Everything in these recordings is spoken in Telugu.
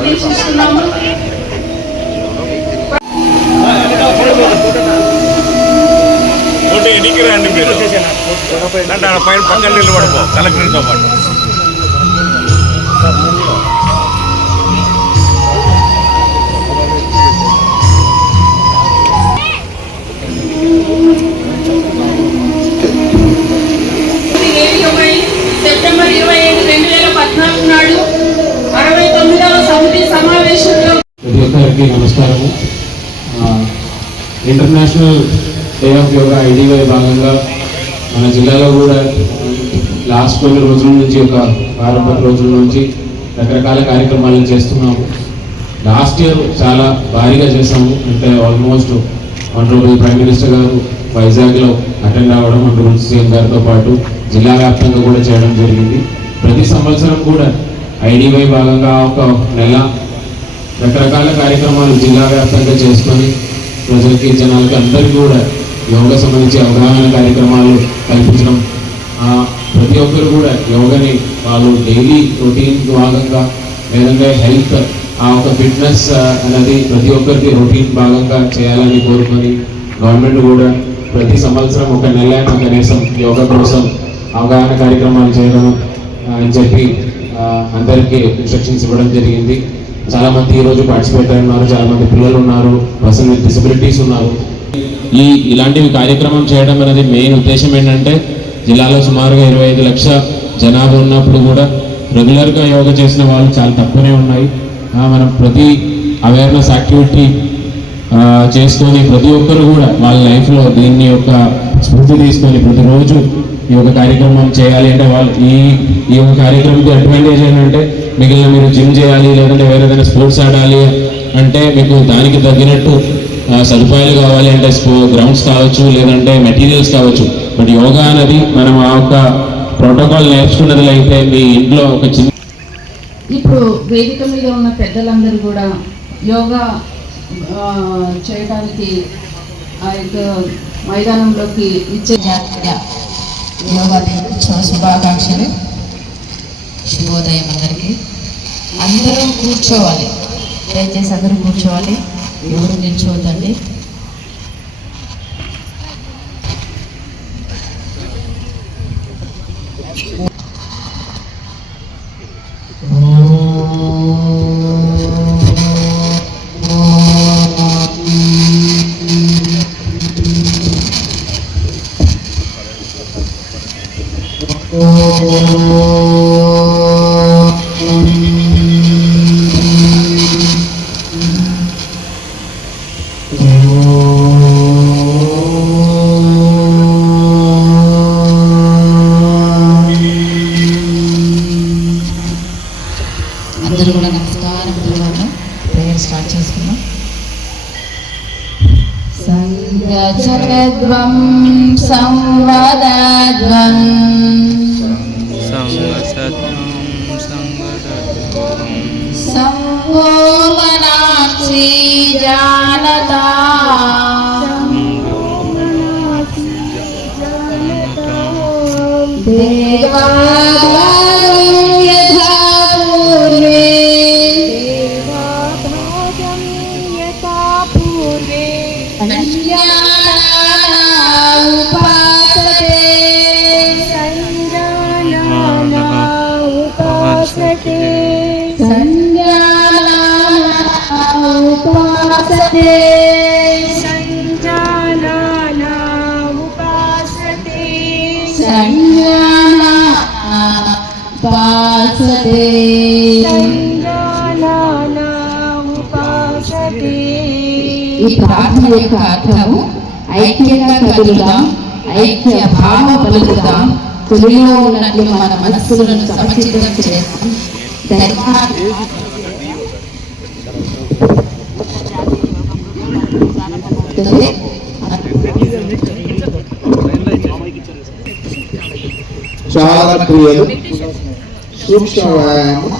ఉద్దేశిస్తున్నాము. ఎన్నికి రండి మీరు అంటే పైన పక్కన నిలబడిపో కలెక్టర్తో పాటు. సెప్టెంబర్ 27, 2014 నాడు 69వ సమితి సమావేశంలో ప్రతి ఒక్కరికి నమస్కారము. International day of yoga IDY భాగంగా మన జిల్లాలో కూడా లాస్ట్ కొన్ని రోజుల నుంచి ఒక వారం 10 రోజుల నుంచి రకరకాల కార్యక్రమాలను చేస్తున్నాము. లాస్ట్ ఇయర్ చాలా భారీగా చేసాము. అంటే ఆల్మోస్ట్ ఆనరబుల్ ప్రైమ్ మినిస్టర్ గారు వైజాగ్లో అటెండ్ అవ్వడం, ఆనరబుల్ సీఎం గారితో పాటు జిల్లా వ్యాప్తంగా కూడా చేయడం జరిగింది. ప్రతి సంవత్సరం కూడా ఐడివై భాగంగా ఒక నెల రకరకాల కార్యక్రమాలు జిల్లా వ్యాప్తంగా చేసుకొని ప్రజలకి, జనాలకి అందరికీ కూడా యోగా సంబంధించి అవగాహన కార్యక్రమాలు కల్పించడం, ప్రతి ఒక్కరు కూడా యోగాని వాళ్ళు డైలీ రొటీన్ భాగంగా లేదంటే హెల్త్ ఒక ఫిట్నెస్ అనేది ప్రతి ఒక్కరికి రొటీన్ భాగంగా చేయాలని కోరుకొని గవర్నమెంట్ కూడా ప్రతి సంవత్సరం ఒక నెల కనీసం యోగా కోసం అవగాహన కార్యక్రమాలు చేయడం అని చెప్పి అందరికీ ఇన్స్ట్రక్షన్స్ ఇవ్వడం జరిగింది. చాలామంది ఈరోజు పార్టిసిపేట్ ఉన్నారు, చాలామంది పిల్లలు ఉన్నారు, పర్సన్ విత్ డిసబిలిటీస్ ఉన్నారు. ఇలాంటివి కార్యక్రమం చేయడం అనేది మెయిన్ ఉద్దేశం ఏంటంటే జిల్లాలో సుమారుగా 25 లక్షల జనాభా ఉన్నప్పుడు కూడా రెగ్యులర్గా యోగా చేసిన వాళ్ళు చాలా తక్కువనే ఉన్నాయి. మనం ప్రతి అవేర్నెస్ యాక్టివిటీ చేసుకొని ప్రతి ఒక్కరు కూడా వాళ్ళ లైఫ్లో దీన్ని యొక్క స్ఫూర్తి తీసుకొని ప్రతిరోజు ఈ యొక్క కార్యక్రమం చేయాలి. అంటే వాళ్ళు ఈ యొక్క కార్యక్రమంకి అడ్వాంటేజ్ ఏంటంటే మిగిలిన మీరు జిమ్ చేయాలి లేదంటే వేరే ఏదైనా స్పోర్ట్స్ ఆడాలి అంటే మీకు దానికి తగ్గినట్టు సదుపాయాలు కావాలి, అంటే గ్రౌండ్స్ కావచ్చు లేదంటే మెటీరియల్స్ కావచ్చు. బట్ యోగా అనేది మనం ఆ యొక్క ప్రోటోకాల్ నేర్చుకున్నది అయితే మీ ఇంట్లో ఒక చిన్న ఇప్పుడు వేదిక మీద ఉన్న పెద్దలందరూ కూడా యోగా చేయడానికి ఆ యొక్క మైదానంలోకి ఇచ్చే యోగా దినోత్సవ శుభాకాంక్షలు. శుభోదయం అందరికీ. అందరూ కూర్చోవాలి, దయచేసి అందరూ కూర్చోవాలి, ఎవరు నిల్చోవద్దండి. అందరూ కూడా నమస్కారం తెలుగు ప్రేయర్ స్టార్ట్ చేసుకున్నాం. సంగచరద్వం సంవదద్వం సంగో మనాక్షి జానతా దేవా ఈ ప్రార్థన యొక్క అర్థము ఐక్యంగా కదులుదాం, ఐక్య భావం పలుకుదాం, తొలిలో ఉన్నట్లు మన మనస్సులను సమచితం చేస్తాం. చాలా క్రియలు, సూక్ష్మ వ్యాయామం.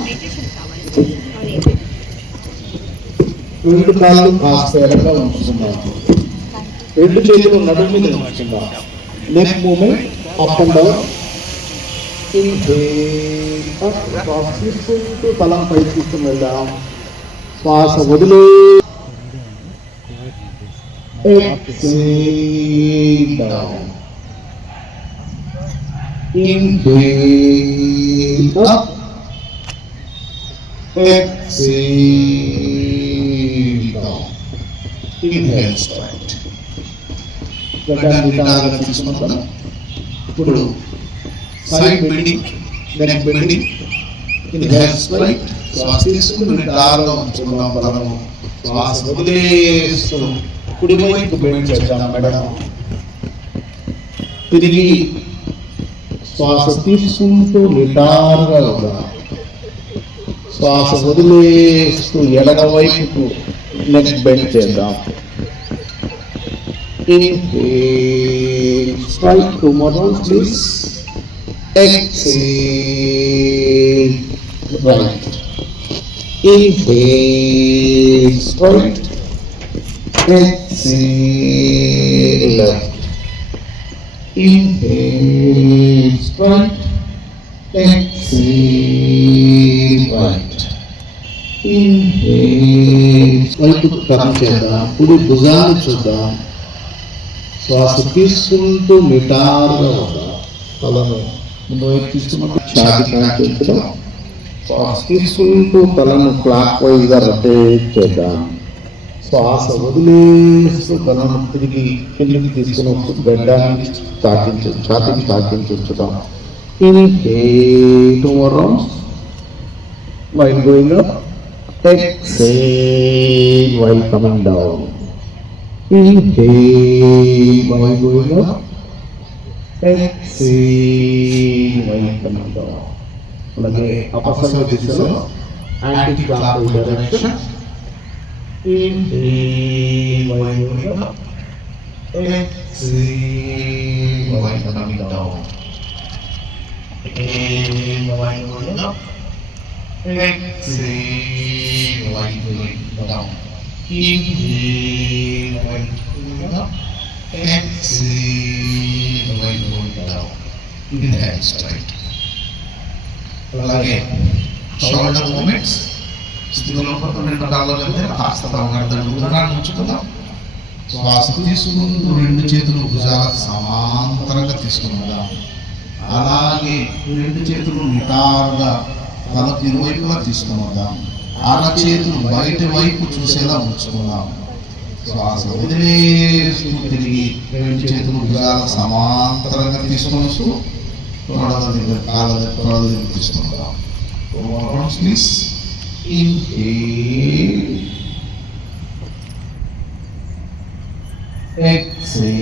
రెండు కాళ్ళు కాస్త ఎడగా ఉంచుతున్నాం, రెండు చేతులు నడుము మీద ఉంచుతున్నాం. Neck movement up and down. తలం పై తీసుకుని వెళ్దాం. శ్వాస వదిలే exhale down, inhale up, exhale down, inhale straight. గడ్డాన్ని తీసుకుంటాం. ఇప్పుడు side bending, neck bending, inhale straight. శ్వాస తీసుకుని నిటారుగా ఉంచుకుందాం. బలము శ్వాస వదిలేస్తూ కుడివైపు బెండ్ చేద్దాం మెడను. తిరిగి శ్వాస తీసుకుంటూ నిటారుగా ఉందాం. శ్వాస వదిలేస్తూ ఎడమ వైపుకు నెక్ బెండ్ చేద్దాం. Inhale, straight, 2 more rounds please. Exhale, right. Inhale, straight. Exhale, left. Inhale, straight. Exhale, right. Inhale, straight to turn చేద్దాం. కుడి భుజాన్ని చూద్దాం. శ్వాస తీసుకుంటూ నిటారుగా ఉందాం. తలను ముందు వైపు తీసుకున్నట్టు ఛాతీ పైకి ఉంచుదాం. శ్వాస తీసుకుంటూ తలను క్లాక్ వైజ్ గా రొటేట్ చేద్దాం. శ్వాస వదిలేస్తూ తలను తిరిగి కిందికి తీసుకుని గడ్డాన్ని ఛాతీకి తాకించి ఉంచుదాం. Inhale, 2 more rounds. While going up, exhale while coming down. Inhale while going up, exhale while coming down. అలాగే అపసర్గ దిశలో anti clock direction. Inhale while going up, exhale while coming down. Inhale while going up, exhale while going down. Inhale while going up, exhale while going down. Inhale straight. అలాగే షోల్డర్ మూమెంట్స్. స్థితిలో రెండు కాళ్ళ మధ్య కాస్త దూరాన్ని ఉంచుకుందాం. శ్వాస తీసుకుంటూ రెండు చేతులు భుజాలకు సమాంతరంగా తీసుకుందాం. అలాగే రెండు చేతులు నిటారుగా తలకు ఇరువైపులా తీసుకుందాం. అర చేతులు బయట వైపు చూసేలా ఉంచుకుందాం. శ్వాస వదిలేస్తూ తిరిగి రెండు చేతులు భుజాలకు సమాంతరంగా తీసుకొని వస్తూ తొడల దగ్గర కాళ్ళ దగ్గర తీసుకుందాం. Please. Inhale,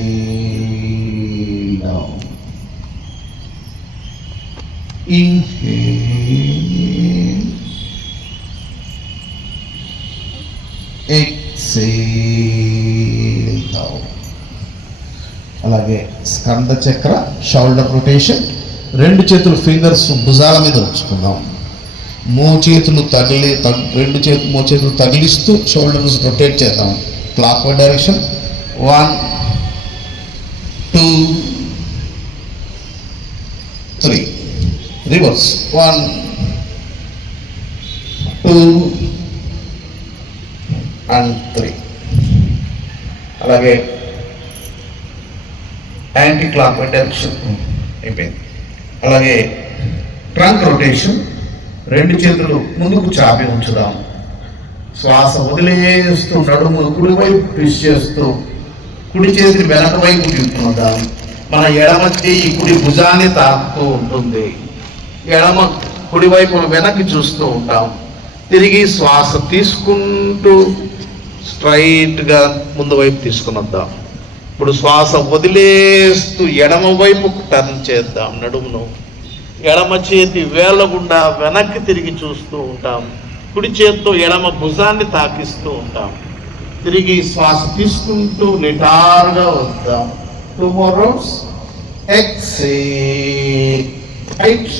exhale down. Inhale, exhale down. అలాగే స్కంద చక్ర, షోల్డర్ రొటేషన్. రెండు చేతులు ఫింగర్స్ భుజాల మీద ఉంచుకుందాం. మో చేతులు తగిలిస్తూ షోల్డర్స్ రొటేట్ చేద్దాం. Clock wise direction. 1 2 3. Reverse. 1 2 and 3. అలాగే యాంటీ క్లాక్ వైజ్ డైరెక్షన్ అయిపోయింది. అలాగే ట్రంక్ రొటేషన్. రెండు చేతులు ముందుకు చాపి ఉంచుదాం. శ్వాస వదిలేస్తూ నడుము కుడివైపు ట్విస్ట్ చేస్తూ కుడి చేతిని వెనక వైపు తిప్పుకుందాం. మన ఎడమ చేయి కుడి భుజాన్ని తాకుతూ ఉంటుంది. ఎడమ కుడివైపు వెనక్కి చూస్తూ ఉంటాం. తిరిగి శ్వాస తీసుకుంటూ స్ట్రైట్గా ముందు వైపు తీసుకుని వద్దాం. ఇప్పుడు శ్వాస వదిలేస్తూ ఎడమ వైపు టర్న్ చేద్దాం. నడుమును ఎడమ చేతి వేళ్ళ గుండా వెనక్కి తిరిగి చూస్తూ ఉంటాం. కుడి చేతితో ఎడమ భుజాన్ని తాకిస్తూ ఉంటాం. తిరిగి శ్వాస తీసుకుంటూ నిటారుగా వద్దాం. 2 more rounds. Exhale, right.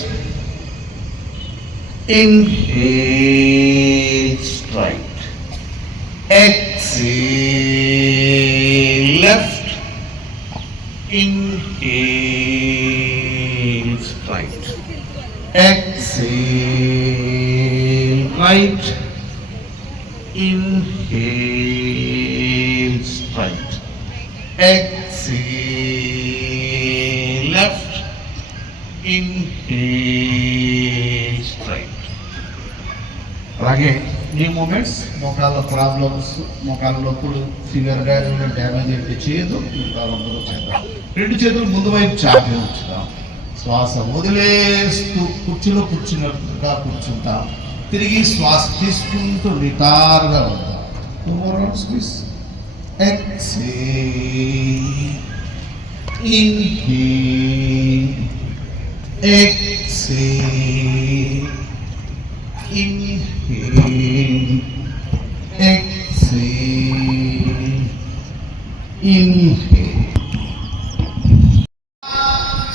Inhale, straight. Exhale, left. Inhale, straight. Exhale, right. Inhale straight. Exhale left. Inhale straight. అలాగే ఈ మూమెంట్స్ మోకాళ్ళ ప్రాబ్లమ్స్, మోకాళ్ళ నొప్పులు, ఫిగర్గా డ్యామేజ్ అయితే చేయదు. మోకాళ్ళందరూ చేద్దాం. రెండు చేతులు ముందు వైపు చాపి ఉంచుదాం. శ్వాస వదిలేస్తూ కుర్చీలో కూర్చున్నట్టుగా కూర్చుంటాం. తిరిగి శ్వాస తీసుకుంటూ నిటారుగా వద్దాం. 2 more rounds please. Exhale. Inhale. Exhale. Inhale. Exhale. Inhale.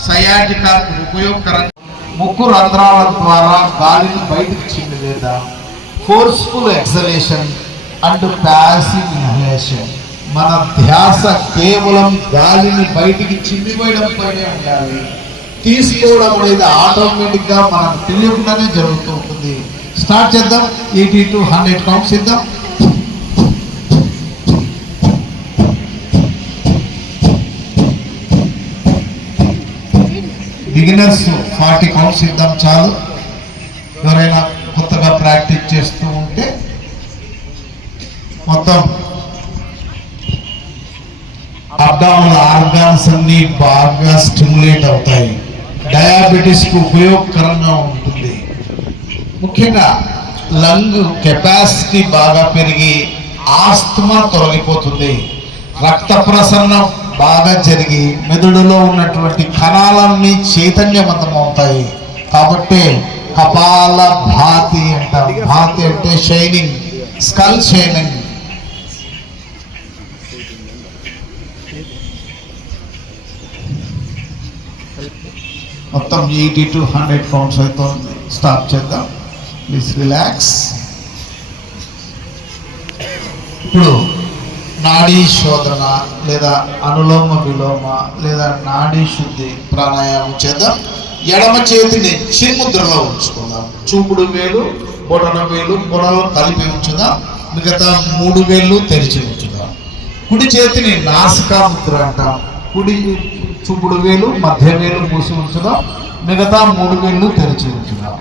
Sciatica ఉపయోగకరంగా ముక్కు రంధ్రాల ద్వారా గాలిని బయటకు చిందివేద్దాం. Forceful exhalation and passive inhalation. మన ధ్యాస కేవలం గాలిని బయటికి చిందివేయడం పైనే ఉండాలి. తీసుకోవడం అనేది ఆటోమేటిక్ గా మనకు తెలియకుండానే జరుగుతూ ఉంటుంది. స్టార్ట్ చేద్దాం. 80 to 100 కౌంట్స్ ఇద్దాం. బిగినర్స్ 40 కౌంట్స్ ఇద్దాం చాలు. ఎవరైనా కొత్తగా ప్రాక్టీస్ చేస్తూ ఉంటే మొత్తం అబ్డామినల్ ఆర్గాన్స్ అన్ని బాగా స్టిమ్యులేట్ అవుతాయి. డయాబెటీస్ కు ఉపయోగకరంగా ఉంటుంది. ముఖ్యంగా లంగ్ కెపాసిటీ బాగా పెరిగి ఆస్తమా తొలగిపోతుంది. రక్త ప్రసరణ బాగా జరిగి మెదడులో ఉన్నటువంటి కణాలన్నీ చైతన్యవంతం అవుతాయి. కాబట్టి కపాల భాతి అంటాం. భాతి అంటే షైనింగ్, స్కల్ షైనింగ్. మొత్తం 80 to 100 కౌంట్స్ అవుతుంది. స్టాప్ చేద్దాం. Please relax. ఇప్పుడు నాడీ శోధన లేదా అనులోమ విలోమ లేదా నాడీ శుద్ధి ప్రాణాయామం చేద్దాం. ఎడమ చేతిని చిన్ముద్రలో ఉంచుకుందాం. చూపుడు వేలు, బొటన వేలు బొడలో కలిపి ఉంచుదాం. మిగతా 3 వేళ్ళు తెరిచి ఉంచుదాం. కుడి చేతిని నాసికా ముద్ర అంటాం. కుడి చూపుడు వేలు, మధ్య వేలు మూసి ఉంచుదాం. మిగతా 3 వేళ్ళు తెరిచి ఉంచుదాం.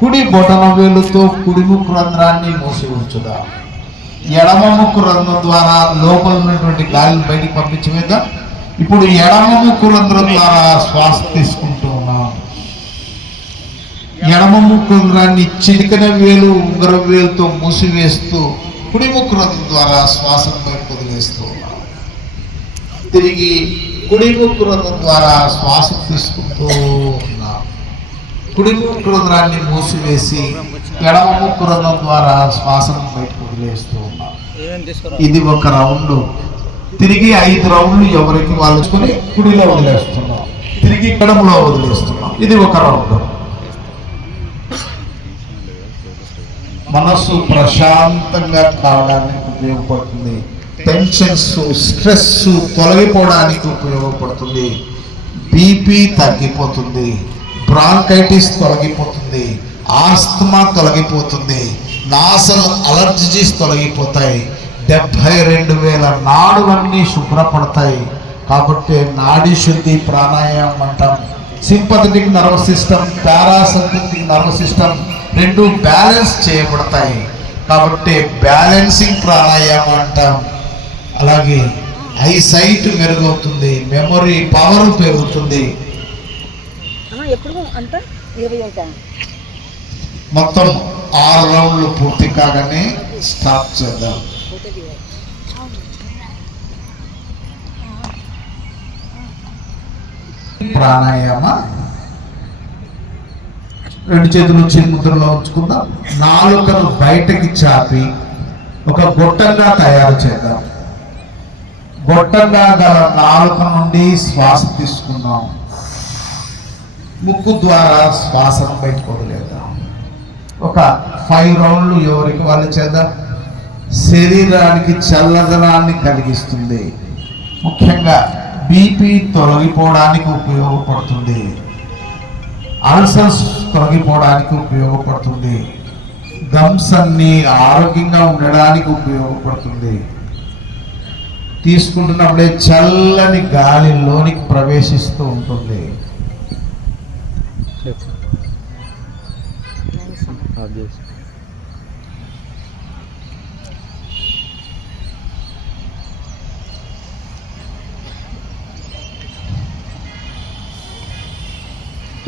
కుడి బొటన వేలుతో కుడి ముక్కు రంధ్రాన్ని మూసి ఉంచుదాం. ఎడమ ముక్కు రంధ్రం ద్వారా లోపల ఉన్నటువంటి గాలిని బయటికి పంపించవేద్దాం. ఇప్పుడు ఎడమ ముక్కు రంధ్రం ద్వారా శ్వాస తీసుకుంటూ ఉన్నాం. ఎడమ ముక్కు రంధ్రాన్ని చిటికన వేలు, ఉంగరం వేలుతో మూసివేస్తూ కుడి ముక్కు రంధ్రం ద్వారా శ్వాసను బయటకు వదిలేస్తూ ఉన్నాం. తిరిగి కుడి ముక్కు రంధ్రం ద్వారా శ్వాస తీసుకుంటూ ఉన్నాం. కుడి ముక్కు రంధ్రాన్ని మూసివేసి ఎడమ ముక్కు రంధ్రం ద్వారా శ్వాసను బయటకు వదిలేస్తూ ఉన్నాం. ఇది ఒక రౌండ్. తిరిగి 5 రౌండ్లు ఎవరికి వాళ్ళుకొని కుడిలో వదిలేస్తున్నాం. తిరిగి ఎడమలో వదిలేస్తున్నాం. ఇది ఒక రౌండ్. మనసు ప్రశాంతంగా కావడానికి ఉపయోగపడుతుంది. టెన్షన్స్, స్ట్రెస్ తొలగిపోవడానికి ఉపయోగపడుతుంది. బీపీ తగ్గిపోతుంది. బ్రాంకైటిస్ తొలగిపోతుంది. ఆస్తమా తొలగిపోతుంది. నాసల్ అలర్జీస్ తొలగిపోతాయి. 72,000 నాడులన్నీ శుభ్రపడతాయి. కాబట్టి నాడీ శుద్ధి ప్రాణాయామం అంటాం. Sympathetic nervous system, parasympathetic nervous system రెండు బ్యాలెన్స్ చేయబడతాయి. కాబట్టి బ్యాలెన్సింగ్ ప్రాణాయామం అంటాం. అలాగే ఐసైట్ మెరుగవుతుంది. మెమొరీ పవర్ పెరుగుతుంది. మొత్తం 6 రౌండ్లు పూర్తి కాగానే స్టాప్ చేద్దాం. ప్రాణాయామ 2 చేతులు చిన్ముద్రలో ఉంచుకుందాం. నాలుకను బయటకి చాపి ఒక గొట్టంగా తయారు చేద్దాం. గొట్టంగా గల నాలుక నుండి శ్వాస తీసుకుందాం. ముక్కు ద్వారా శ్వాసను బయటకు వదిలేద్దాం. ఒక 5 రౌండ్లు ఎవరికి వాళ్ళు చేద్దాం. శరీరానికి చల్లదనాన్ని కలిగిస్తుంది. ముఖ్యంగా బీపీ తొలగిపోవడానికి ఉపయోగపడుతుంది. అల్సర్స్ తొలగిపోవడానికి ఉపయోగపడుతుంది. గమ్స్ అన్ని ఆరోగ్యంగా ఉండడానికి ఉపయోగపడుతుంది. తీసుకుంటున్నప్పుడే చల్లని గాలి లోనికి ప్రవేశిస్తూ ఉంటుంది.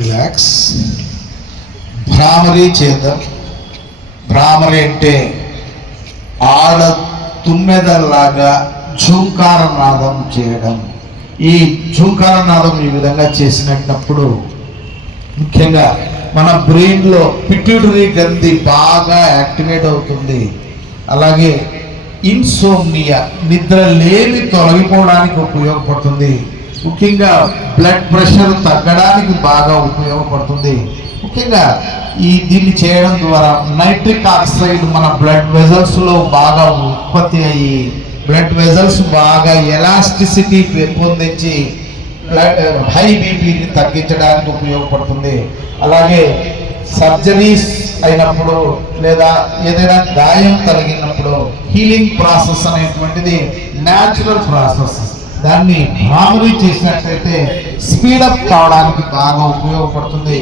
రిలాక్స్. భ్రామరీ చేద్దాం. భ్రామరీ అంటే ఆడ తుమ్మెదలాగా ఝూంకార నాదం చేయడం. ఈ ఝూంకార నాదం ఈ విధంగా చేసినప్పుడు ముఖ్యంగా మన బ్రెయిన్లో పిట్యూటరీ గ్రంథి బాగా యాక్టివేట్ అవుతుంది. అలాగే ఇన్సోమ్నియా, నిద్ర లేమి తొలగిపోవడానికి ఉపయోగపడుతుంది. ముఖ్యంగా బ్లడ్ ప్రెషర్ తగ్గడానికి బాగా ఉపయోగపడుతుంది. ముఖ్యంగా దీన్ని చేయడం ద్వారా నైట్రిక్ ఆక్సైడ్ మన బ్లడ్ వెజల్స్లో బాగా ఉత్పత్తి అయ్యి బ్లడ్ వెజల్స్ బాగా ఎలాస్టిసిటీ పెంపొందించి హై బీపీని తగ్గించడానికి ఉపయోగపడుతుంది. అలాగే సర్జరీస్ అయినప్పుడు లేదా ఏదైనా గాయం కలిగినప్పుడు హీలింగ్ ప్రాసెస్ అనేటువంటిది న్యాచురల్ ప్రాసెస్. దాన్ని భ్రామరీ చేసినట్లయితే స్పీడప్ కావడానికి బాగా ఉపయోగపడుతుంది.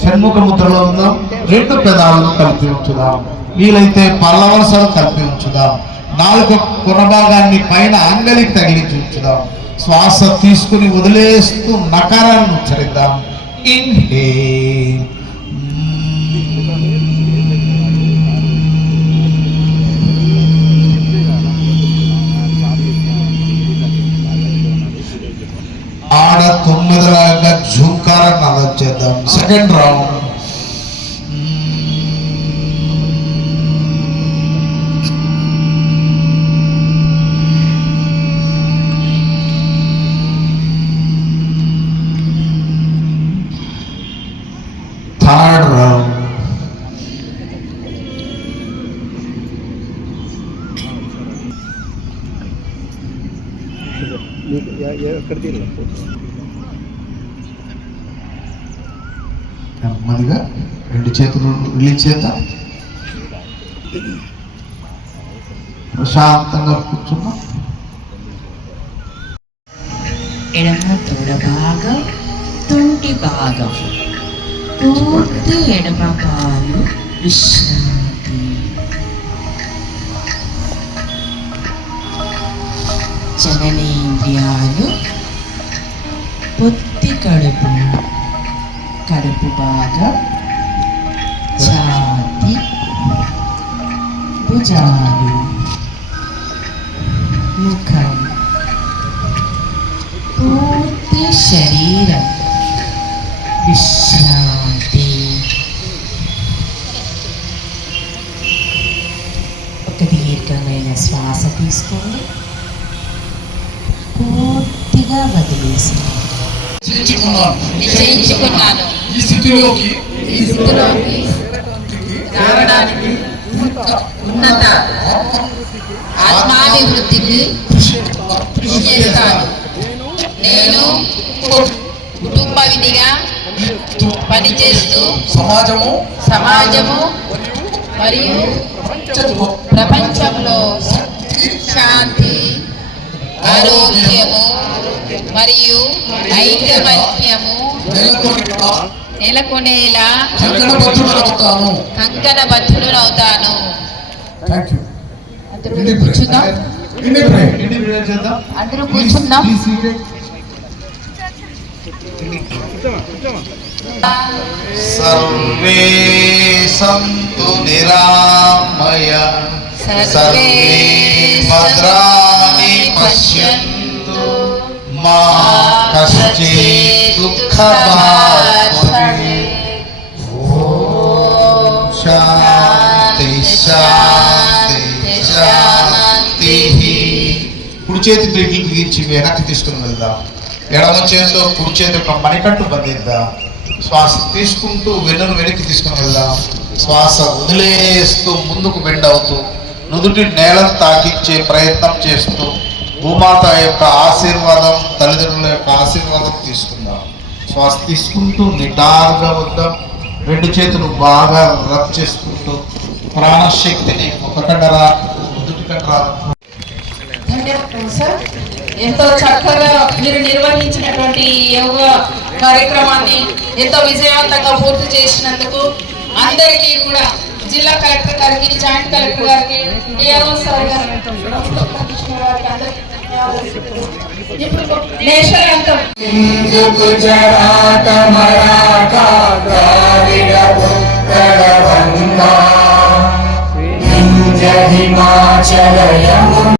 షణ్ముఖ ముద్రలో ఉందాం. 2 పెదాలను కలిపి ఉంచుదాం. వీలైతే పల్లవరసలు కలిపి ఉంచుదాం. నాలుక కొనభాగాన్ని పైన అంగలికి తగిలించి ఉంచుదాం. శ్వాస తీసుకుని వదిలేస్తూ నకారాలను ఉచ్చరిద్దాం. ఇన్హేల్. ఆడ 9లాగా ఝూంకార నాదం చేద్దాం. Second round. Third round. నెమ్మదిగా 2 చేతులు రిలీజ్ చేద్దాం. ప్రశాంతంగా కూర్చున్నాం. ఎడమ తొడ భాగం, తుంటి భాగం, పూర్తి ఎడమ కాలు విశ్రాంతి. జననేంద్రియాలు, పొత్తి కడుపు, కడుపు భాగం, ఛాతి, భుజాలు, ముఖం, పూర్తి శరీరం విశ్రాంతి. ఒక దీర్ఘమైన శ్వాస తీసుకోండి. పూర్తిగా వదిలేసి నిశ్చయించుకున్నాను ఈ స్థితిలోకి రావడానికి ఉన్నత ఆత్మాభివృద్ధికి కృషి చేస్తాను. నేను కుటుంబ విధిగా పనిచేస్తూ సమాజము మరియు ప్రపంచంలో శాంతి, ఆరోగ్యము మరియు ఐకమత్యము నెలకొనేలా కంకణబద్ధుడనవుతాను. అందరూ కూర్చుందాం. సర్వే సంతు నిరామయ, సర్వే భద్రాణి పశ్యంతు, మా కశ్చిత్ దుఃఖభాగ్ భవేత్. ఓం శాంతి శాంతి శాంతి. కుడి చేతి బ్రేకింగ్ దించి వెనక్కి తీసుకుని వెళ్దాం. ఎడమ చేతితో కుడి చేతి ఒక మణికట్టు బంధిద్దాం. శ్వాస తీసుకుంటూ వెన్నును వెనక్కి తీసుకుని వెళ్దాం. శ్వాస వదిలేస్తూ ముందుకు బెండ్ అవుతూ నుదుటి నేలను తాకించే ప్రయత్నం చేస్తూ భూమాత యొక్క ఆశీర్వాదం, తల్లిదండ్రుల యొక్క ఆశీర్వాదం తీసుకుందాం. శ్వాస తీసుకుంటూ నిటారుగా వద్దాం. రెండు చేతులు బాగా రబ్ చేసుకుంటూ ప్రాణశక్తిని ఒక కండరా దుటి కండరా. ధన్యవాదాలు సార్. ఎంతో చక్కగా మీరు నిర్వహించినటువంటి యోగా కార్యక్రమాన్ని ఎంతో విజయవంతంగా పూర్తి చేసినందుకు అందరికీ కూడా జిల్లా కలెక్టర్ గారికి, జాయింట్ కలెక్టర్ గారికి, ఏఓ సార్ గారికి, ఇప్పుడు నేషనల్ అంతం హిమాచలయము